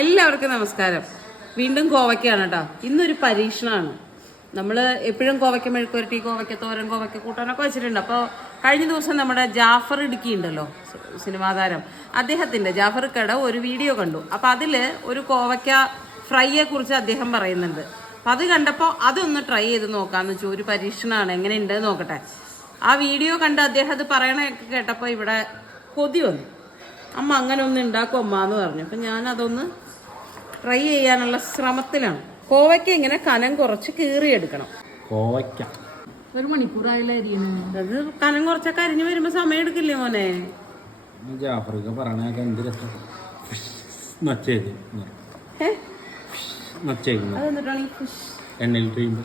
എല്ലാവർക്കും നമസ്കാരം. വീണ്ടും കോവയ്ക്കാണ് കേട്ടോ. ഇന്നൊരു പരീക്ഷണമാണ്. നമ്മൾ എപ്പോഴും കോവയ്ക്ക മെഴുക്കുവരട്ടി, കോവയ്ക്ക തോരൻ, കോവയ്ക്ക കൂട്ടാനൊക്കെ വെച്ചിട്ടുണ്ട്. അപ്പോൾ കഴിഞ്ഞ ദിവസം നമ്മുടെ ജാഫർ ഇടുക്കി ഉണ്ടല്ലോ, സിനിമാ താരം, അദ്ദേഹത്തിൻ്റെ ജാഫർ കട ഒരു വീഡിയോ കണ്ടു. അപ്പോൾ അതിൽ ഒരു കോവയ്ക്ക ഫ്രൈയെ കുറിച്ച് അദ്ദേഹം പറയുന്നുണ്ട്. അപ്പം അത് കണ്ടപ്പോൾ അതൊന്ന് ട്രൈ ചെയ്ത് നോക്കാമെന്ന് വെച്ചു. ഒരു പരീക്ഷണമാണ്, എങ്ങനെയുണ്ട് നോക്കട്ടെ. ആ വീഡിയോ കണ്ട് അദ്ദേഹം അത് പറയണൊക്കെ കേട്ടപ്പോൾ ഇവിടെ കൊതി വന്നു. അമ്മ അങ്ങനെ ഒന്ന് ഉണ്ടാക്കും അമ്മ എന്ന് പറഞ്ഞു. അപ്പം ഞാനതൊന്ന് ട്രൈ ചെയ്യാനുള്ള ശ്രമത്തിലാണ്. കോവയ്ക്ക ഇങ്ങനെ കനം കുറച്ച് കീറിയെടുക്കണം. കോവയ്ക്ക ഒരു മണിക്കൂറായാലും അത് കനം കുറച്ചൊക്കെ അരിഞ്ഞു വരുമ്പോ സമയം എടുക്കില്ലേ മോനെ? ജാഫർക്ക് പറയണൊക്കെ എന്ത് രസം. അതെന്നിട്ടാണ് എണ്ണയിൽ ചെയ്യുമ്പോ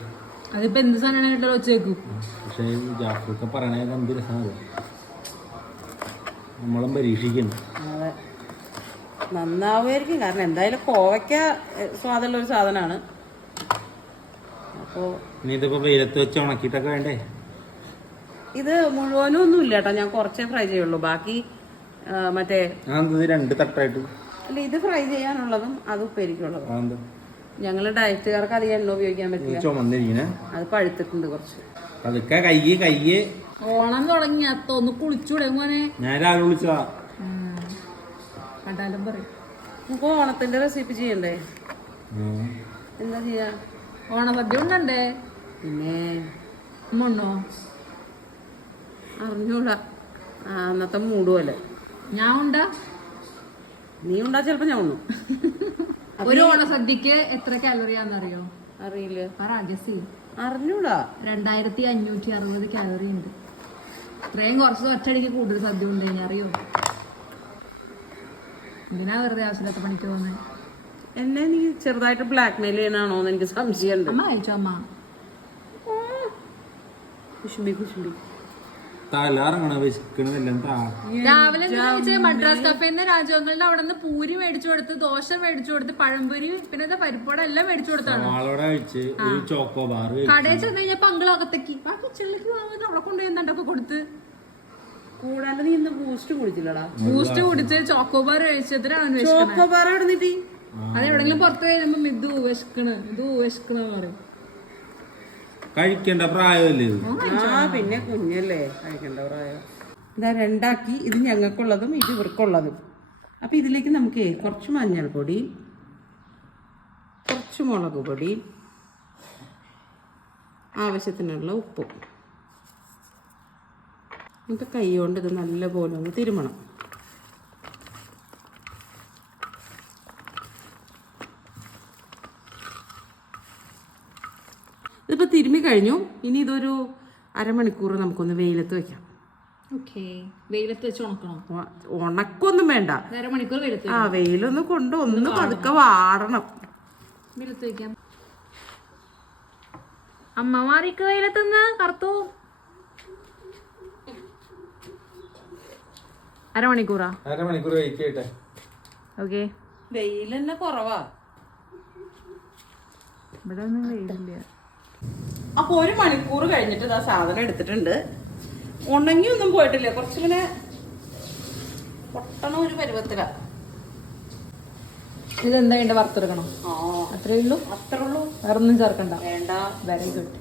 അതിപ്പോ എന്ത് സാധനമാണ് കേട്ടോ വെച്ചേക്കും. പക്ഷെ ജാഫർക്ക് പറയണൊക്കെ എന്ത് രസമാണ്. നമ്മളും പരീക്ഷിക്കുന്നു. അതെ, നന്നാവുമായിരിക്കും. കാരണം എന്തായാലും കോവയ്ക്ക സ്വാദുള്ള ഒരു സാധനമാണ്. അപ്പോൾ ഇനി ഇതിപ്പോ വെയിലത്ത് വെച്ച് ഉണക്കിയിട്ടൊക്കെ വേണ്ടേ? ഇത് മുഴുവനും ഒന്നും ഇല്ല കേട്ടോ, ഞാൻ കുറച്ചേ ഫ്രൈ ചെയ്യുള്ളൂ. ബാക്കി മറ്റേ രണ്ട് തട്ടായിട്ട് അല്ല, ഇത് ഫ്രൈ ചെയ്യാനുള്ളതും അത് ഉപ്പേരിക്കുള്ളതും. ഞങ്ങള് ഡയറ്റുകാർക്ക് അധികം എണ്ണ ഉപയോഗിക്കാൻ പറ്റില്ല. ചുമന്നിരിക്കണേ, അത് പഴുത്തിട്ടുണ്ട് കുറച്ച്. അതൊക്കെ കയ്യ് ഓണം തുടങ്ങി അത്തൊന്ന് കുളിച്ചൂടെ മോനെ? ഞാൻ രാവിലെ വിളിച്ചതാ. കണ്ടാലും പറയും. നമുക്ക് ഓണത്തിന്റെ റെസിപ്പി ചെയ്യണ്ടേ? എന്താ ചെയ്യാ? ഓണസദ്യ ഉണ്ടേ. പിന്നെ ഉണ്ടോ? അറിഞ്ഞൂടാ, അന്നത്തെ മൂട് പോലെ. ഞാൻ ഉണ്ടാ, നീ ഉണ്ടാ, ചിലപ്പോ ഞാൻ ഉണ്ണു. ഒരു ഓണസദ്യക്ക് എത്ര കാലറിയാന്നറിയോ? അറിയില്ല. അറിഞ്ഞൂടാ. അറിഞ്ഞൂടാ. 2560 കാലറി ഉണ്ട്. ഇത്രയും കുറച്ച് ഒറ്റയടിക്ക് കൂടുതൽ സദ്യ ഉണ്ട് കഴിഞ്ഞാൽ അറിയോ? എന്തിനാ വെറുതെ ആവശ്യമില്ലാത്ത പണിക്ക് പോകുന്നത്? എന്നെ നീ ചെറുതായിട്ട് ബ്ലാക്ക് മെയിൽ ചെയ്യണാണോന്ന് എനിക്ക് സംശയമുണ്ട്. അമ്മ അയച്ചോ? അമ്മ കുശുമ്പി കുശുമ്പി രാവിലെ മദ്രാസ് കഫേന്ന് രാജവങ്ങളുടെ അവിടെ നിന്ന് പൂരി മേടിച്ചു കൊടുത്ത്, ദോശ മേടിച്ചു കൊടുത്ത്, പഴംപൊരി, പിന്നെ പരിപ്പോട എല്ലാം മേടിച്ചു കൊടുത്താണ്. കടയിൽ ചെന്ന് കഴിഞ്ഞപ്പോ അങ്കിളകത്തേക്ക് ആ കിച്ചണിലേക്ക് വാങ്ങുന്നത് അവിടെ കൊണ്ടുപോയി കൊടുത്ത്. കൂടാണ്ട് നീ ഇന്ന് ബൂസ്റ്റ് കുടിച്ചില്ലടാ? ബൂസ്റ്റ് കുടിച്ച് ചോക്കോബാർ കഴിച്ചതിനാണ് അതെവിടെങ്കിലും പുറത്ത് കഴിയുമ്പോ ഇത് വിശക്കണ് പറയും. കഴിക്കേണ്ട പ്രായമല്ലേ? പിന്നെ കുഞ്ഞല്ലേ, കഴിക്കേണ്ട പ്രായം. ഇതാ രണ്ടാക്കി, ഇത് ഞങ്ങൾക്കുള്ളതും ഇത് ഇവർക്കുള്ളതും. അപ്പൊ ഇതിലേക്ക് നമുക്ക് കുറച്ച് മഞ്ഞൾപ്പൊടി, കുറച്ച് മുളക് പൊടി, ആവശ്യത്തിനുള്ള ഉപ്പും. നമുക്ക് കൈ കൊണ്ട് ഇത് നല്ലപോലെ ഒന്ന് തിരുമണം. ഇതിപ്പോൾ തിരുമ്മി കഴിഞ്ഞു. ഇനി ഇതൊരു അരമണിക്കൂർ നമുക്കൊന്ന് വെയിലത്ത് വെക്കാം. വെയിലത്ത് വെച്ച് ഉണക്കണോ? ഉണക്കൊന്നും വേണ്ട, അരമണിക്കൂർ വെയിലത്ത്. വെയിലൊന്ന് കൊണ്ട് ഒന്ന് പതുക്കെ വാടണം. വെയിലത്ത് വെക്കാം. അമ്മമാരിക്ക് വെയിലത്തുനിന്ന് കറുത്തു. അരമണിക്കൂറാ? അരമണിക്കൂർ കഴിക്കട്ടെ. ഓക്കെ. വെയിൽ തന്നെ കുറവാ ഇവിടെ ഒന്നും വെയിലില്ല. അപ്പൊ 1 മണിക്കൂർ കഴിഞ്ഞിട്ട് ഇതാ സാധനം എടുത്തിട്ടുണ്ട്. ഉണങ്ങി ഒന്നും പോയിട്ടില്ല, കുറച്ചിങ്ങനെ പൊട്ടണ ഒരു പരുവത്തില. ഇതെന്താ വേണ്ട? വറുത്തെടുക്കണം. അത്രേ ഉള്ളൂ? അത്രേ ഉള്ളൂ, വേറൊന്നും ചേർക്കണ്ട. വേണ്ട. Very good.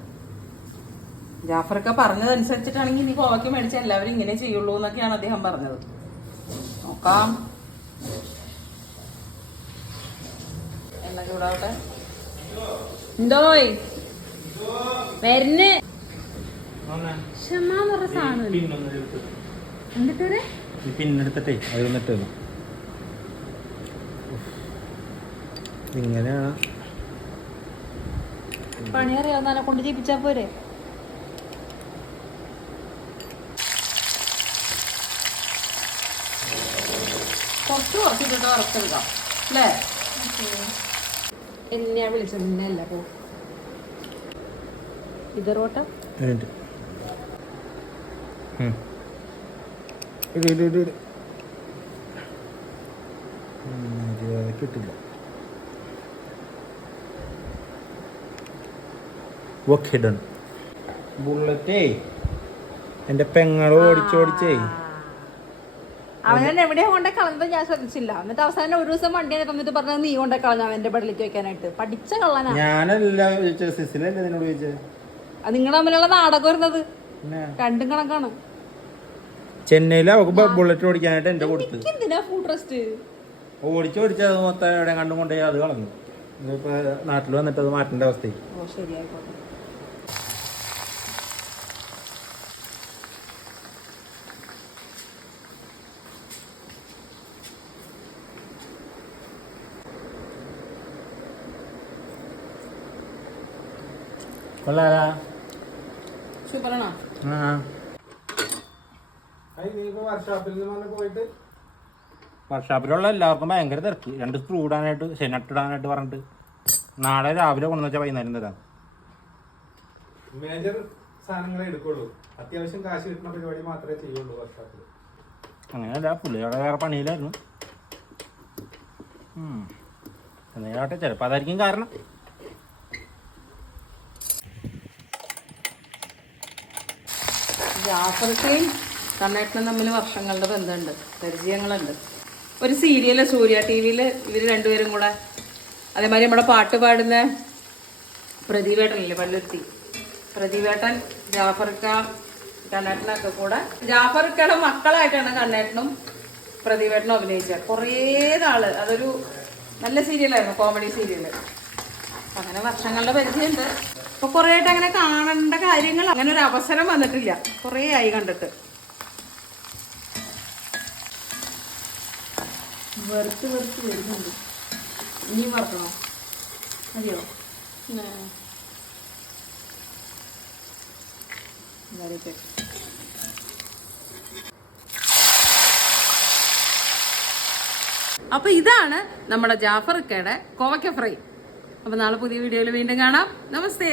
ജാഫറൊക്കെ പറഞ്ഞതനുസരിച്ചിട്ടാണെങ്കിൽ നീ കോവയ്ക്ക് മേടിച്ച എല്ലാവരും ഇങ്ങനെ ചെയ്യുള്ളൂ എന്നൊക്കെയാണ് അദ്ദേഹം പറഞ്ഞത്. നോക്കാം, എണ്ണ ചൂടാവട്ടെ. എന്തോയ് വരുന്ന് ക്ഷമ പറഞ്ഞ സാധനം എന്നിട്ട് പിന്നെടുത്തിട്ടേ അത് വന്നിട്ട് ഇങ്ങനെയാണ് പണി അറിയാവുന്ന കൊണ്ട് ചെയ്യിപ്പിച്ചാ പോരെ? കുറച്ചിട്ടിട്ട് വറുത്തെടുക്കാം അല്ലേ? എന്നെയാ വിളിച്ചത്, നിന്നെയല്ല. പോ ഇതറോട്ട കിട്ടില്ല. ബുള്ളറ്റേ എന്റെ പെങ്ങള് ഓടിച്ചോടിച്ചേ അവൻ എവിടെയാ കൊണ്ടേ കളഞ്ഞത് ഞാൻ ശ്രദ്ധിച്ചില്ല. എന്നിട്ട് അവസാനം ഒരു ദിവസം വണ്ടി സമയത്ത് പറഞ്ഞത് നീ കൊണ്ടേ കളഞ്ഞ അവന്റെ ബെഡലിലേക്ക് വെക്കാനായിട്ട്. പഠിച്ച കള്ളനാ. ഞാനല്ല ചോദിച്ചത്, സിസിലല്ലേ നിന്നോട് ചോദിച്ചത്. അത് നിങ്ങൾ തമ്മിലുള്ള നാടകം വരുന്നത് രണ്ടും കണക്കാണ്. ചെന്നൈയിൽ അവക്ക് ബുള്ളറ്റ് ഓടിക്കാനായിട്ട് എന്റെ കൊടുത്ത്. എന്തിനാ ഫുഡ് ട്രസ്റ്റ് ഓടിച്ചത് മൊത്തം എവിടെ കണ്ടും കൊണ്ടുപോയി അത് കളഞ്ഞു. ഇപ്പൊ നാട്ടിൽ വന്നിട്ട് അത് മാറ്റേണ്ട അവസ്ഥയായി. ഓ ശരിയായിക്കോട്ടെ. കൊള്ളാലാ? സൂപ്പറാണോ? വർക്ക്ഷോപ്പിലുള്ള എല്ലാവർക്കും ഭയങ്കര തിരക്ക്. 2 സ്ക്രൂ ഇടാനായിട്ട്, നട്ടിടാനായിട്ട് പറഞ്ഞിട്ട് നാളെ രാവിലെ കൊണ്ടു വെച്ചാൽ വൈകുന്നേരം തരാം. മേജർ സാധനങ്ങളെ എടുക്കുള്ളൂ. അത്യാവശ്യം കാശ് കിട്ടുന്ന പരിപാടി മാത്രമേ ചെയ്യുള്ളൂ വർക്ക്ഷോപ്പിൽ. അങ്ങനെയല്ല, പുള്ളിയുടെ വേറെ പണിയിലായിരുന്നു. എന്നാട്ടെ, ചിലപ്പോൾ അതായിരിക്കും കാരണം. ജാഫർക്കയും കണ്ണേട്ടനും തമ്മിൽ വർഷങ്ങളുടെ ബന്ധമുണ്ട്, പരിചയങ്ങളുണ്ട്. ഒരു സീരിയല് സൂര്യ TV-യിൽ ഇവർ രണ്ടുപേരും കൂടെ, അതേമാതിരി നമ്മുടെ പാട്ട് പാടുന്ന പ്രദീപേട്ടനില്ലേ പള്ളുരുത്തി, പ്രദീപേട്ടൻ ജാഫർക്ക കണ്ണേട്ടനൊക്കെ കൂടെ, ജാഫർക്കയുടെ മക്കളായിട്ടാണ് കണ്ണേട്ടനും പ്രദീപേട്ടനും അഭിനയിച്ചത് കുറേ നാള്. അതൊരു നല്ല സീരിയലായിരുന്നു, കോമഡി സീരിയല്. അങ്ങനെ വർഷങ്ങളുടെ പരിചയമുണ്ട്. ഇപ്പൊ കുറേ ആയിട്ട് അങ്ങനെ കാണേണ്ട കാര്യങ്ങൾ അങ്ങനെ ഒരു അവസരം വന്നിട്ടില്ല, കുറേ ആയി കണ്ടിട്ട്. വെറുത്ത് വരുന്നുണ്ട്. ഇനിയും വറക്കണോ? മതിയോ? അപ്പൊ ഇതാണ് നമ്മുടെ ജാഫർക്കയുടെ കോവയ്ക്ക ഫ്രൈ. അപ്പൊ നാളെ പുതിയ വീഡിയോയിൽ വീണ്ടും കാണാം. നമസ്തേ.